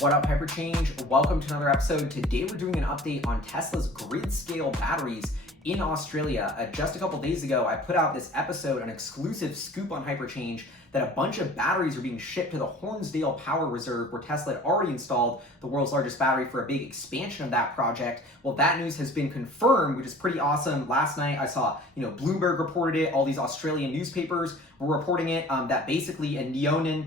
What up, HyperChange? Welcome to another episode. Today we're doing an update on Tesla's GridScale batteries in Australia. Just a couple days ago, I put out this episode, an exclusive scoop on HyperChange, that a bunch of batteries are being shipped to the Hornsdale Power Reserve, where Tesla had already installed the world's largest battery for a big expansion of that project. Well, that news has been confirmed, which is pretty awesome. Last night I saw, Bloomberg reported it, all these Australian newspapers were reporting it, that basically Neoen,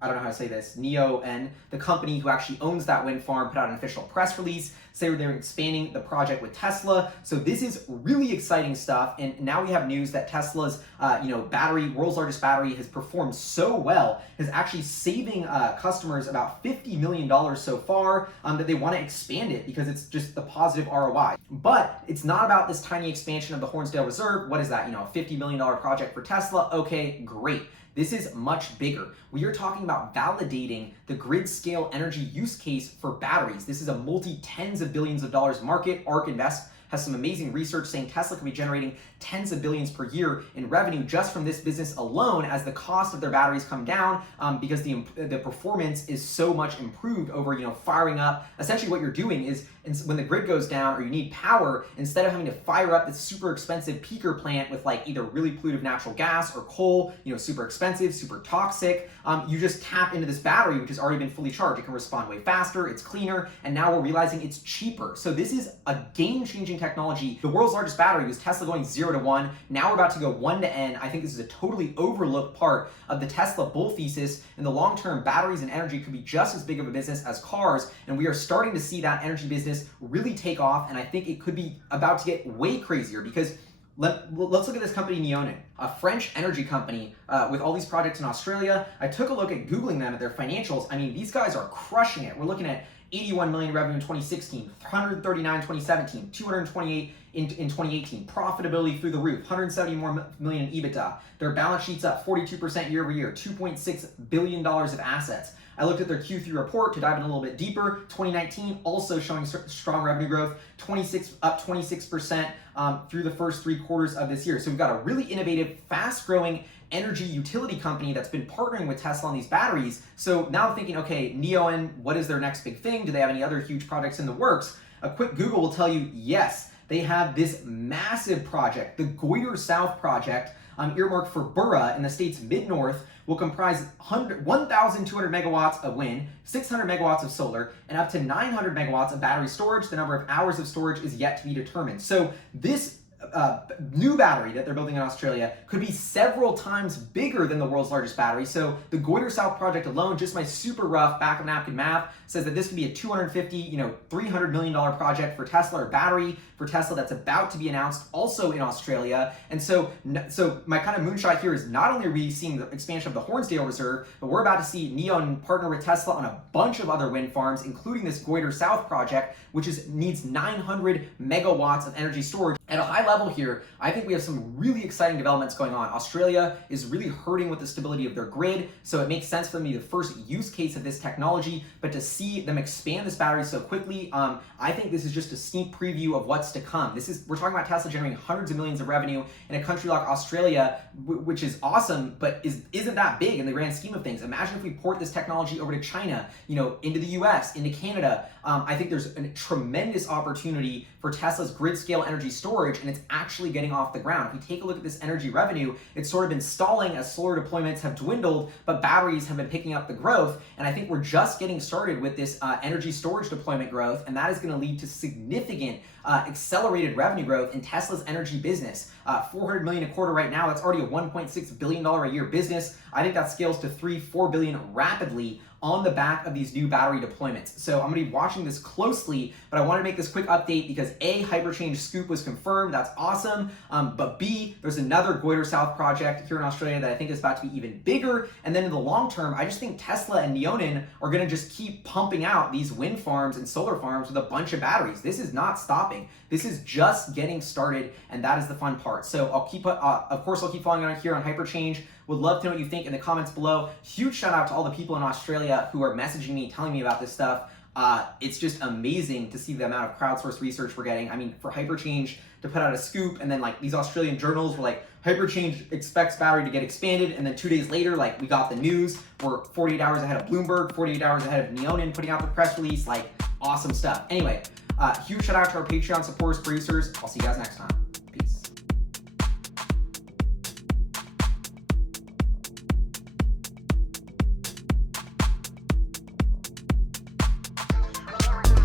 I don't know how to say this, Neoen, the company who actually owns that wind farm, put out an official press release saying they're expanding the project with Tesla. So this is really exciting stuff. And now we have news that Tesla's, battery, world's largest battery, has performed so well, is actually saving customers about $50 million so far, that they want to expand it because it's just the positive ROI. But it's not about this tiny expansion of the Hornsdale Reserve. What is that? A $50 million project for Tesla? Okay, great. This is much bigger. We are talking about validating the GridScale energy use case for batteries. This is a multi-tens of billions of dollars market. ARK Invest has some amazing research saying Tesla could be generating tens of billions per year in revenue just from this business alone as the cost of their batteries come down, because the performance is so much improved over firing up. Essentially what you're doing is when the grid goes down or you need power, instead of having to fire up this super expensive peaker plant with either really pollutive natural gas or coal, super expensive, super toxic, you just tap into this battery which has already been fully charged. It can respond way faster, it's cleaner, and now we're realizing it's cheaper. So this is a game-changing technology. The world's largest battery was Tesla going 0 to 1. Now we're about to go 1 to N. I think this is a totally overlooked part of the Tesla bull thesis. In the long term, batteries and energy could be just as big of a business as cars, and we are starting to see that energy business really take off, and I think it could be about to get way crazier because let's look at this company, Neoen, a French energy company with all these projects in Australia. I took a look at Googling them at their financials. I mean, these guys are crushing it. We're looking at 81 million revenue in 2016, 139 in 2017, 228 in 2018, profitability through the roof, 170 more million in EBITDA. Their balance sheet's up 42% year over year, $2.6 billion of assets. I looked at their Q3 report to dive in a little bit deeper. 2019 also showing strong revenue growth, up 26% through the first 3 quarters of this year. So we've got a really innovative, fast-growing energy utility company that's been partnering with Tesla on these batteries. So now I'm thinking, okay, Neoen, what is their next big thing? Do they have any other huge projects in the works? A quick Google will tell you, yes, they have this massive project, the Goyder South project, earmarked for Burra in the state's mid-north, will comprise 1,200 megawatts of wind, 600 megawatts of solar, and up to 900 megawatts of battery storage. The number of hours of storage is yet to be determined. So this new battery that they're building in Australia could be several times bigger than the world's largest battery. So the Goyder South project alone, just my super rough back of napkin math, says that this could be a $250, $300 million project for Tesla, or battery for Tesla that's about to be announced also in Australia. And so my kind of moonshot here is not only are we seeing the expansion of the Hornsdale Reserve, but we're about to see Neoen partner with Tesla on a bunch of other wind farms, including this Goyder South project, which needs 900 megawatts of energy storage. At a high level here, I think we have some really exciting developments going on. Australia is really hurting with the stability of their grid, so it makes sense for them to be the first use case of this technology, but to see them expand this battery so quickly, I think this is just a sneak preview of what's to come. We're talking about Tesla generating hundreds of millions of revenue in a country like Australia, which is awesome, but isn't that big in the grand scheme of things. Imagine if we port this technology over to China, into the US, into Canada. I think there's a tremendous opportunity for Tesla's GridScale energy storage, and it's actually getting off the ground. If we take a look at this energy revenue, it's sort of been stalling as solar deployments have dwindled, but batteries have been picking up the growth. And I think we're just getting started with this energy storage deployment growth, and that is going to lead to significant accelerated revenue growth in Tesla's energy business. 400 million a quarter right now, that's already a $1.6 billion a year business. I think that scales to $3-4 billion rapidly on the back of these new battery deployments. So I'm gonna be watching this closely, but I wanna make this quick update because A, HyperChange scoop was confirmed, that's awesome, but B, there's another Goyder South project here in Australia that I think is about to be even bigger, and then in the long term, I just think Tesla and Neoen are gonna just keep pumping out these wind farms and solar farms with a bunch of batteries. This is not stopping. This is just getting started, and that is the fun part. So I'll keep, of course, I'll keep following on here on HyperChange. Would love to know what you think in the comments below. Huge shout out to all the people in Australia who are messaging me, telling me about this stuff. It's just amazing to see the amount of crowdsourced research we're getting. I mean, for HyperChange to put out a scoop, and then these Australian journals were HyperChange expects battery to get expanded, and then 2 days later, like, we got the news. We're 48 hours ahead of Bloomberg, 48 hours ahead of Neoen putting out the press release. Like, awesome stuff. Anyway, huge shout out to our Patreon supporters, producers. I'll see you guys next time.